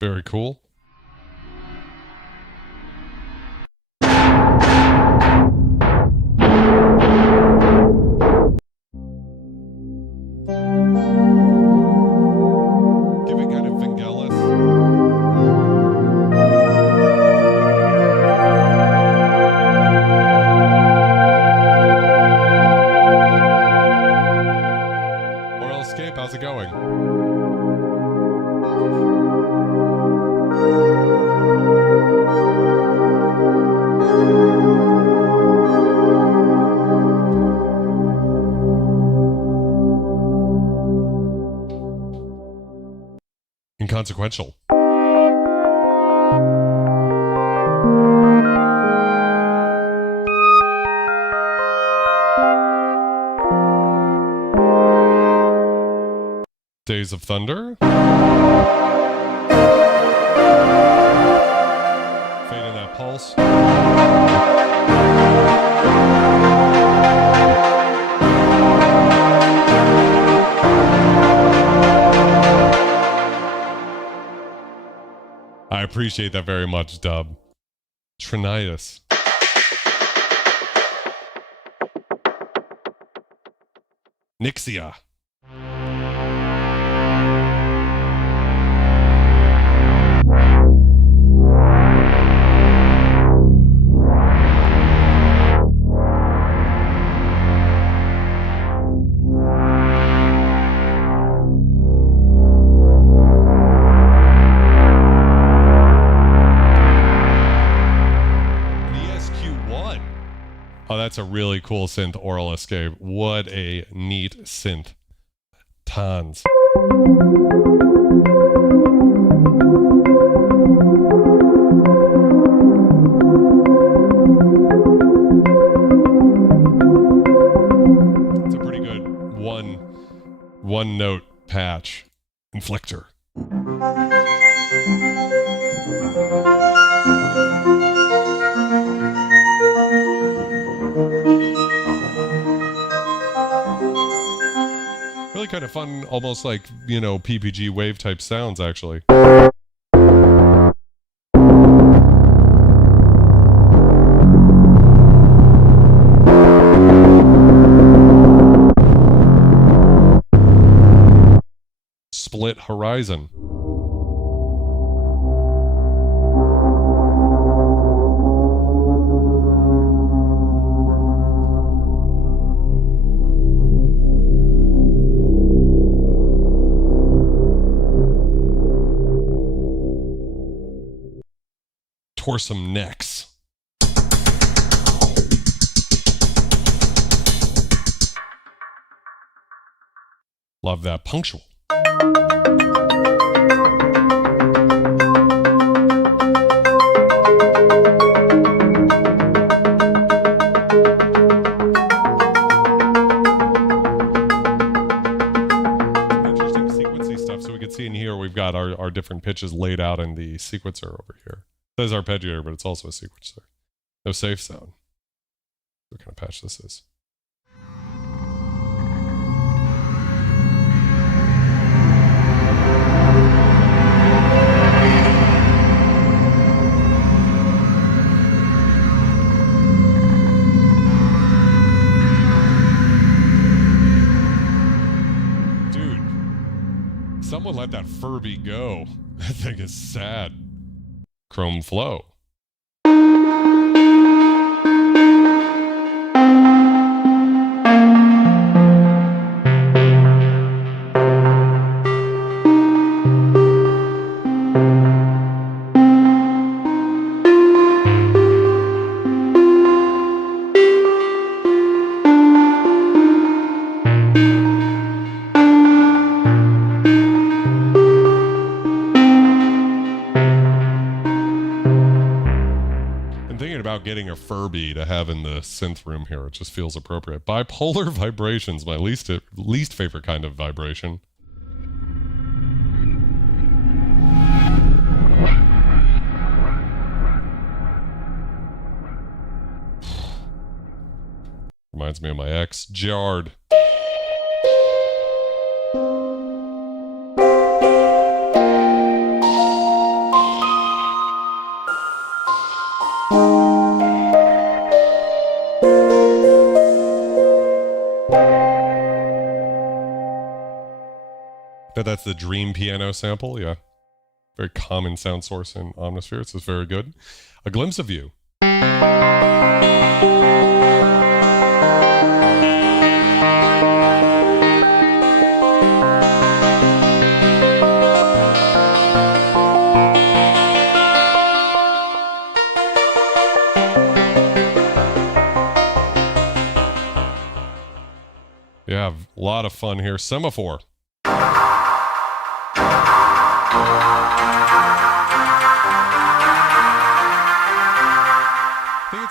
Very cool. Give it kind of Vangelis. Oral Escape, how's it going? Inconsequential. Days of Thunder. Fade in that pulse. I appreciate that very much, Dub. Trinitis. Nixia. Oh, that's a really cool synth, Oral Escape. What a neat synth. Tons. It's a pretty good one note patch. Inflector. Really kind of fun, almost like, you know, PPG wave type sounds, actually. Split Horizon. Torsome Necks. Love that. Punctual. Interesting sequencing stuff. So we can see in here we've got our different pitches laid out in the sequencer over here. It says arpeggiator, but it's also a sequencer. No safe zone. What kind of patch this is? Someone let that Furby go. That thing is sad. Chrome Flow. Getting a Furby to have in the synth room here. It just feels appropriate. Bipolar vibrations, my least favorite kind of vibration. Reminds me of my ex, Jard. That's the Dream piano sample, yeah. Very common sound source in Omnisphere. It's just very good. A Glimpse of You. Yeah, a lot of fun here. Semaphore.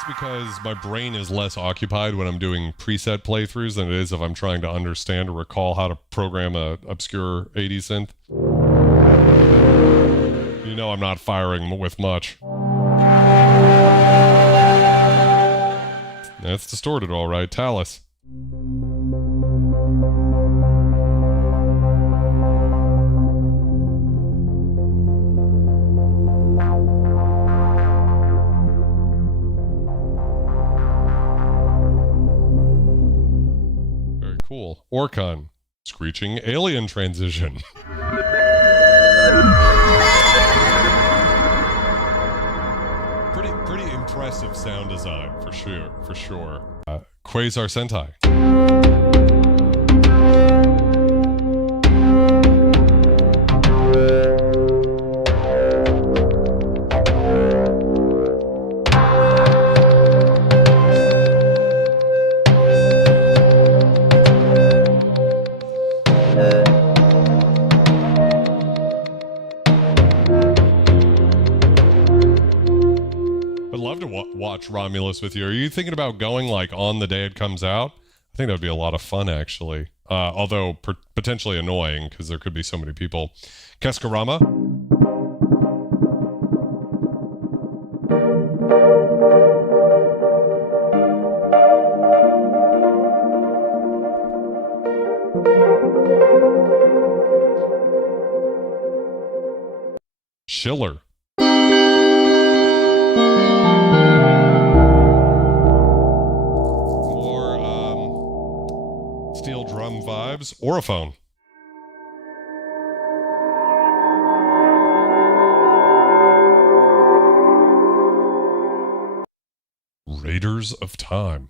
Because my brain is less occupied when I'm doing preset playthroughs than it is if I'm trying to understand or recall how to program a obscure 80s synth. You know I'm not firing with much. That's distorted all right. Talus. Cool. Orcon. Screeching alien transition. Pretty impressive sound design for sure. Quasar Sentai. Watch Romulus with you. Are you thinking about going like on the day it comes out? I think that would be a lot of fun actually. Although potentially annoying because there could be so many people. Keskarama. Schiller. Steel drum vibes. Orophone. Raiders of Time.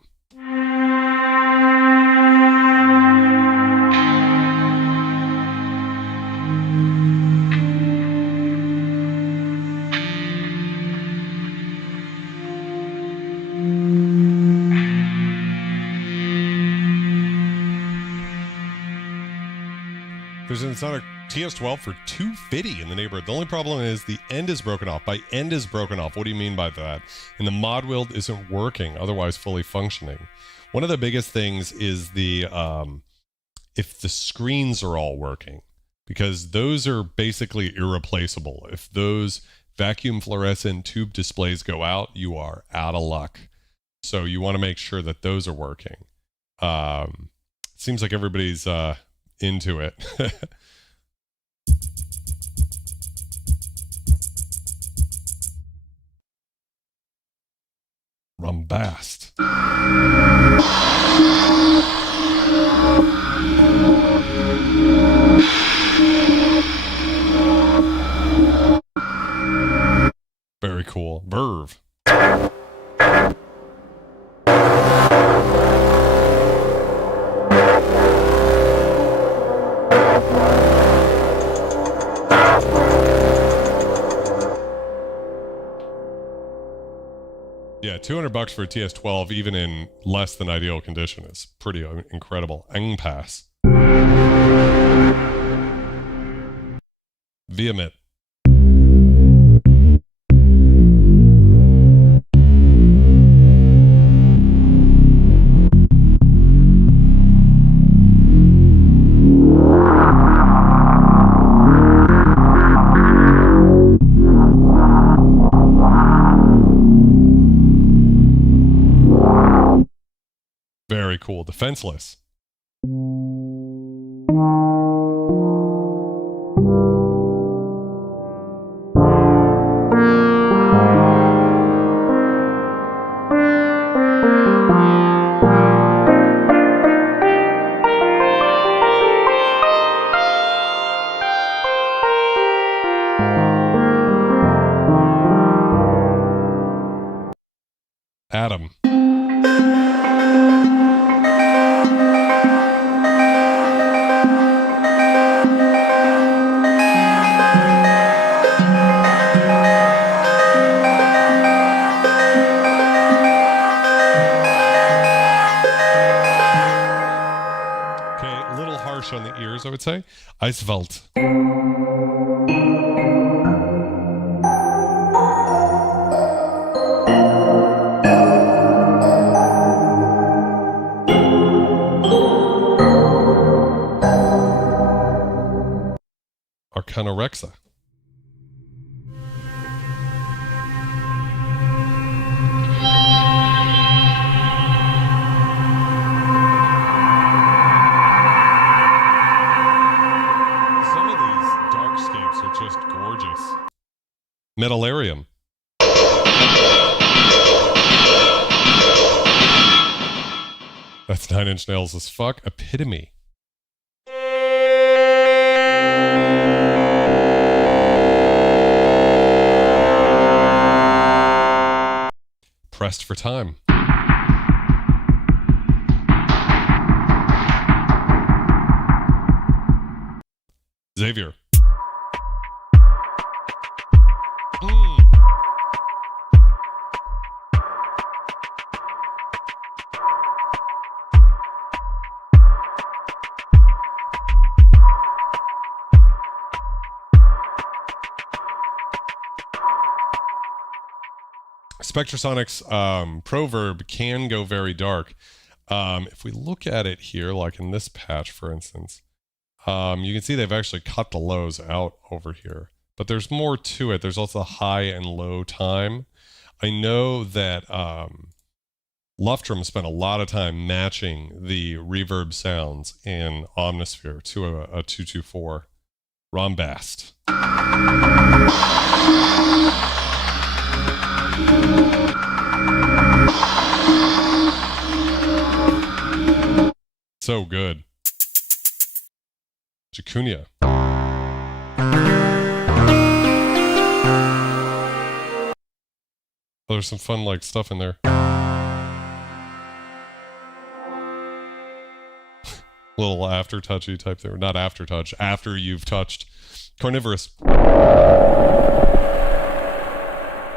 There's an Sonic TS12 for $250 in the neighborhood. The only problem is the end is broken off. By end is broken off, what do you mean by that? And the mod wield isn't working, otherwise fully functioning. One of the biggest things is the if the screens are all working, because those are basically irreplaceable. If vacuum fluorescent tube displays go out, you are out of luck. So you want to make sure that those are working. Seems like everybody's into it. Rumbast. Very cool. Verve. Yeah, $200 for a TS12, even in less than ideal condition, is pretty incredible. Engpass. Vehement. Very cool. Defenseless. Adam. On the ears, I would say. Eiswald. Arcanorexa. Just gorgeous. Metallarium. That's 9 Inch Nails as fuck. Epitome. Pressed for time. Xavier. Spectrasonics Proverb can go very dark. If we look at it here, like in this patch, for instance, you can see they've actually cut the lows out over here. But there's more to it. There's also high and low time. I know that Luftrum spent a lot of time matching the reverb sounds in Omnisphere to a 224 Rombast. So good. Jacunia. Oh, there's some fun like stuff in there. Little after-touchy type there. Not after-touch. After you've touched. Carnivorous.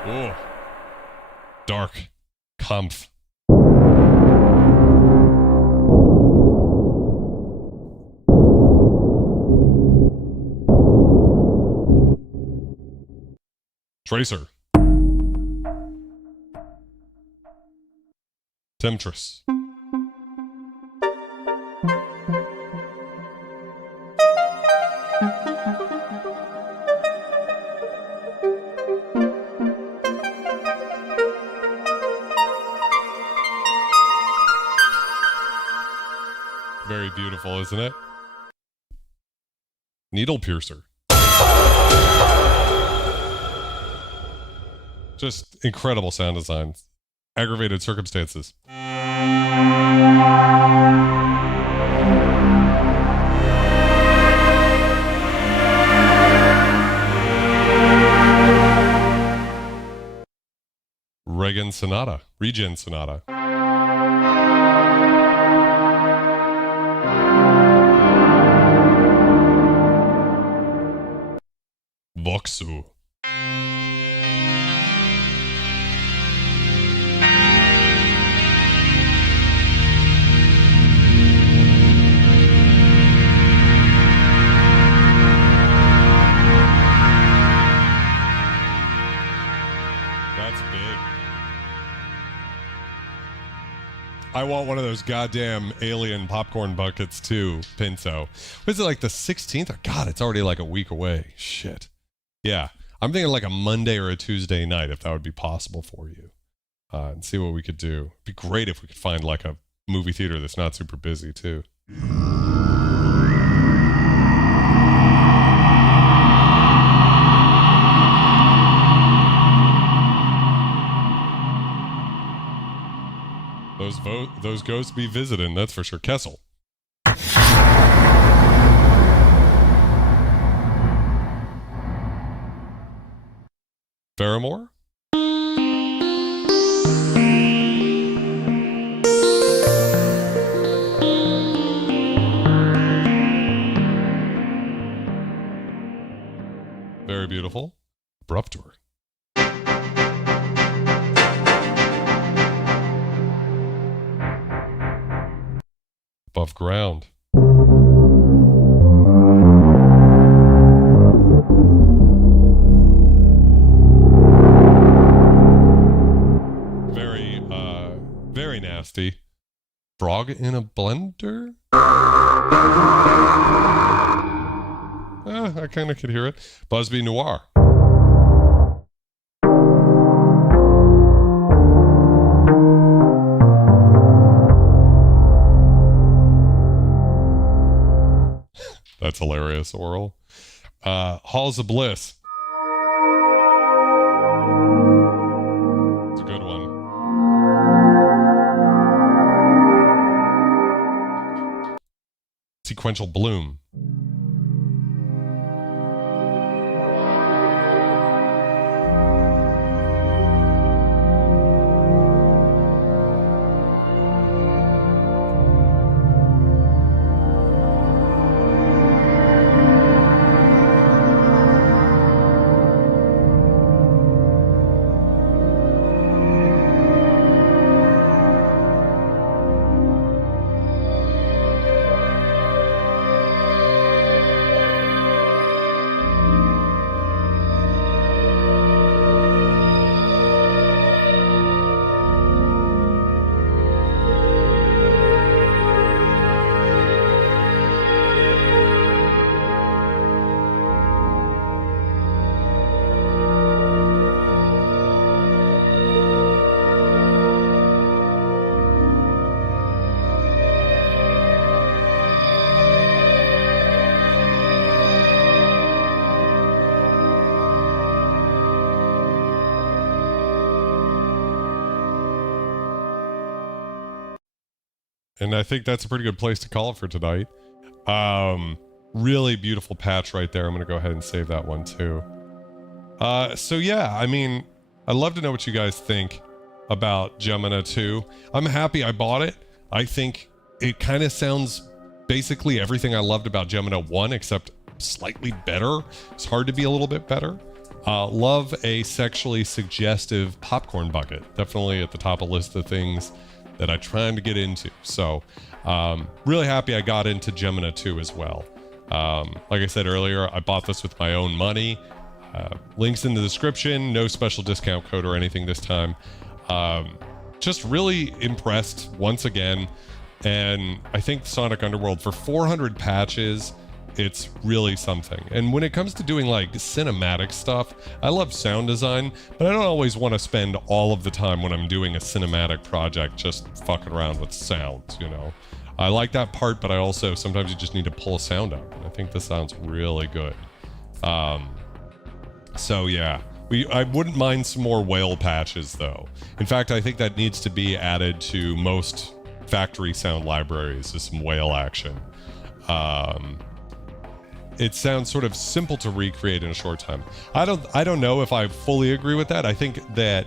Oh. Dark. Kampf. Tracer. Temptress. beautiful, isn't it? Needle piercer. Just incredible sound design. Aggravated circumstances. Regen Sonata. Voxu. I want one of those goddamn alien popcorn buckets too, Pinto. Was it like the 16th? Oh, God, it's already like a week away. Shit. Yeah. I'm thinking like a Monday or a Tuesday night, if that would be possible for you. And see what we could do. It'd be great if we could find like a movie theater that's not super busy too. Those ghosts be visiting, that's for sure. Kessel. Faramore? Very beautiful. Abruptor. Above ground. Very nasty. Frog in a blender? I kind of could hear it. Busby Noir. That's hilarious, Oral. Halls of Bliss. It's a good one. Sequential Bloom. And I think that's a pretty good place to call it for tonight. Really beautiful patch right there. I'm going to go ahead and save that one too. So yeah, I mean, I'd love to know what you guys think about Gemina 2. I'm happy I bought it. I think it kind of sounds basically everything I loved about Gemina 1, except slightly better. It's hard to be a little bit better. Love a sexually suggestive popcorn bucket. Definitely at the top of the list of things that I'm trying to get into. So really happy I got into Gemina 2 as well. Like I said earlier, I bought this with my own money. Links in the description, no special discount code or anything this time. Just really impressed once again. And I think Sonic Underworld, for 400 patches, it's really something. And when it comes to doing like cinematic stuff, I love sound design, but I don't always want to spend all of the time when I'm doing a cinematic project just fucking around with sounds, you know. I like that part, but I also, sometimes you just need to pull a sound out. And I think this sounds really good. So yeah, I wouldn't mind some more whale patches though. In fact, I think that needs to be added to most factory sound libraries, is some whale action. It sounds sort of simple to recreate in a short time. I don't know if I fully agree with that. I think that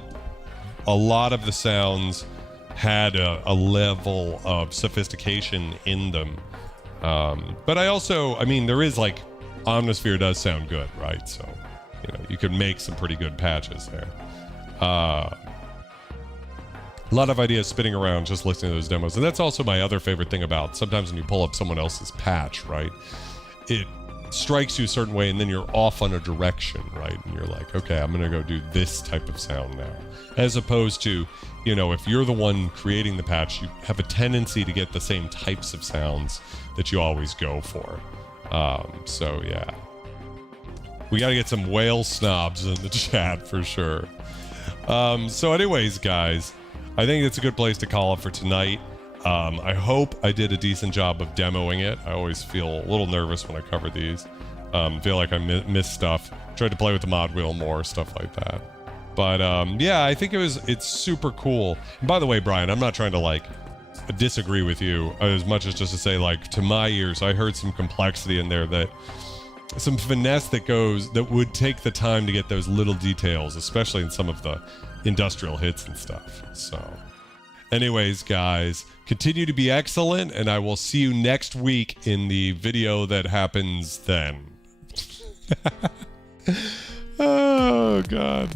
a lot of the sounds had a level of sophistication in them. But I mean, there is like, Omnisphere does sound good, right? So, you know, you can make some pretty good patches there. A lot of ideas spinning around just listening to those demos. And that's also my other favorite thing about sometimes when you pull up someone else's patch, right? It strikes you a certain way and then you're off on a direction, right? And you're like, okay, I'm gonna go do this type of sound now. As opposed to, you know, if you're the one creating the patch, you have a tendency to get the same types of sounds that you always go for. So yeah. We gotta get some whale snobs in the chat for sure. So anyways, guys, I think it's a good place to call it for tonight. I hope I did a decent job of demoing it. I always feel a little nervous when I cover these. Feel like I missed stuff. Tried to play with the mod wheel more, stuff like that. But yeah, I think it's super cool. And by the way, Brian, I'm not trying to like disagree with you as much as just to say, like, to my ears, I heard some complexity in there, that some finesse that would take the time to get those little details, especially in some of the industrial hits and stuff. So anyways, guys, continue to be excellent, and I will see you next week in the video that happens then. Oh, God.